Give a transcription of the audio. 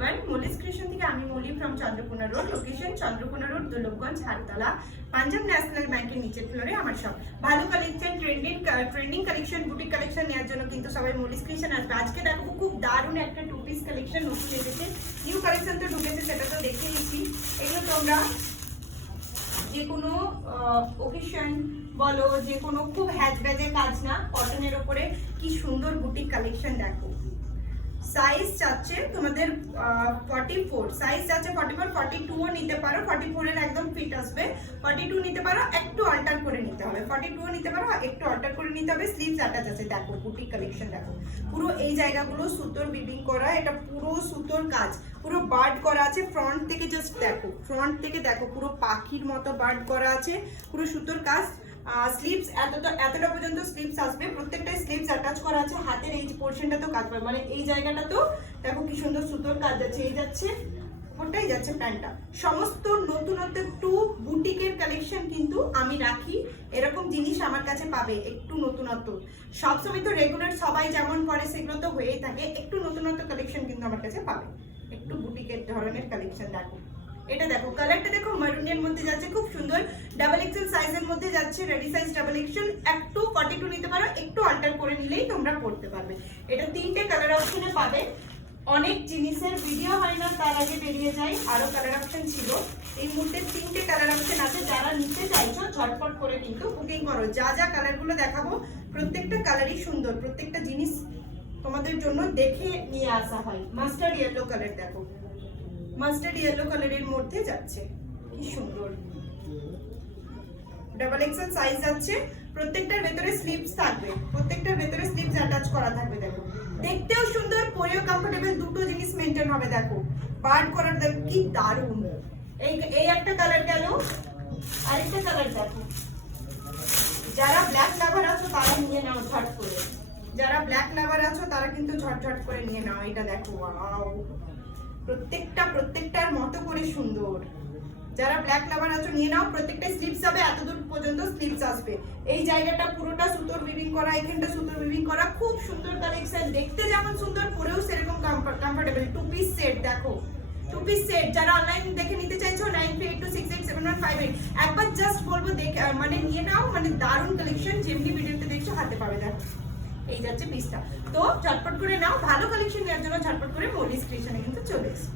Everyone, Molly's creation থেকে আমি Molly from Chandrakona road, location Chandrakona road, Durlabhganj, Hartala, Punjab national ব্যাংকের নিচের ফ্লোরে আমার সব ভালো collection, trending collection, boutique collection নেওয়ার জন্য কিন্তু সবাই মলিস ক্রিয়েশন আসবে। আজকে দেখো খুব দারুণ একটা 2 পিস কালেকশন নতুন এসেছে, নিউ কালেকশন তো ঢুকেছে, সেটা তো দেখে নিচ্ছি। এগুলো তোমরা যে কোনো ওকেশন বলো, যে কোনো খুব হ্যাজব্যাজের কাজ না, কটনের ওপরে কি সুন্দর বুটিক কালেকশন। দেখো সাইজ চাচ্ছে তোমাদের 44, সাইজ চাচ্ছে 44, 42ও নিতে পারো, 44 এর একদম ফিট আসবে, 42 নিতে পারো, একটু অল্টার করে নিতে হবে, 42ও নিতে পারো, একটু অল্টার করে নিতে হবে। স্লিভস অ্যাটাচ আছে। দেখো বুটিক কালেকশন দেখো, পুরো এই জায়গাগুলো সুতোর বিডিং করা, এটা পুরো সুতোর কাজ, পুরো বার্ড করা আছে ফ্রন্ট থেকে। জাস্ট দেখো ফ্রন্ট থেকে দেখো, পুরো পাখির মতো বার্ড করা আছে, পুরো সুতোর কাজ। স্লিভস এতটা পর্যন্ত স্লিভস আসবে, প্রত্যেকটা স্লিভস অ্যাটাচ করা আছে। হাতের এই পোর্শনটা তো কাজ পাবে, মানে এই জায়গাটা তো দেখো কি সুন্দর সুতোর কাজ যাচ্ছে, এই যাচ্ছে ওটাই যাচ্ছে প্যান্টটা। সমস্ত নতুনত্ব একটু বুটিকের কালেকশন কিন্তু আমি রাখি, এরকম জিনিস আমার কাছে পাবে, একটু নতুনত্ব। সবসময় তো রেগুলার সবাই যেমন পরে সেগুলো তো হয়েই থাকে, একটু নতুনত্ব কালেকশন কিন্তু আমার কাছে পাবে, একটু বুটিকের ধরনের কালেকশন। দেখো এটা দেখো, কালারটা দেখো মারুনের মধ্যে যাচ্ছে, খুব সুন্দর। ডাবল এক্সেল সাইজের মধ্যে যাচ্ছে, রেডি সাইজ ডাবল এক্সেল। একটু 42 নিতে পারো, একটু অল্টার করে নিলেই তোমরা পড়তে পারবে। এটা 3টে কালার অপশনে পাবে। অনেক জিনিসের ভিডিও হয় না, তার আগে বেরিয়ে যায়, আরো কালার অপশন ছিল। এই মুহূর্তে 3টে কালার অপশন আছে, যারা নিতে চাইছো ঝটপট করে কিন্তু বুকিং করো। যা যা কালারগুলো দেখাবো প্রত্যেকটা কালারই সুন্দর, প্রত্যেকটা জিনিস তোমাদের জন্য দেখে নিয়ে আসা হয়। মাস্টার্ড ইয়েলো কালার দেখো, মাস্টার্ড ইয়েলো কালারের মধ্যে যাচ্ছে, কি সুন্দর। ডাবল এক্সেল সাইজ যাচ্ছে, প্রত্যেকটার ভেতরে স্লিভস থাকবে, প্রত্যেকটার ভেতরে স্লিভস অ্যাটাচ করা থাকবে। দেখো দেখতেও সুন্দর, পরেও কমফোর্টেবল, দুটো জিনিস মেইনটেইন হবে। দেখো বার্ড করার দেখো কি দারুণ। এই একটা কালার গেল, আরেকটা কালার দেখো। যারা ব্ল্যাক লাভার আছো তারা নিয়ে নাও ঝট করে, যারা ব্ল্যাক লাভার আছো তারা কিন্তু ঝটঝট করে নিয়ে নাও। এটা দেখো ওয়াও, প্রত্যেকটার মতো করে সুন্দর। যারা ব্ল্যাক লাভার আছো নিয়ে নাও, প্রত্যেকটা স্লিভস হবে, এতদূর পর্যন্ত স্লিভস আসবে। এই জায়গাটা পুরোটা সুতোর উইভিং করা, এখানটা সুতোর উইভিং করা, খুব সুন্দর কালেকশন। দেখতে যেমন সুন্দর, পরেও সেরকম কমফোর্টেবল। 2 পিস সেট দেখো, 2 পিস সেট। যারা অনলাইন দেখে নিতে চাইছো 9382687158, একবার জাস্ট বলবো দেখে মানে নিয়ে নাও, মানে দারুণ কালেকশন, যেমনি ভিডিওতে দেখছো হাতে পাবে। দেখো এই যাচ্ছে পিসটা, তো ঝটপট করে নাও। ভালো কালেকশন নেওয়ার জন্য ঝটপট করে মলিস ক্রিয়েশনে কিন্তু চলে এসো।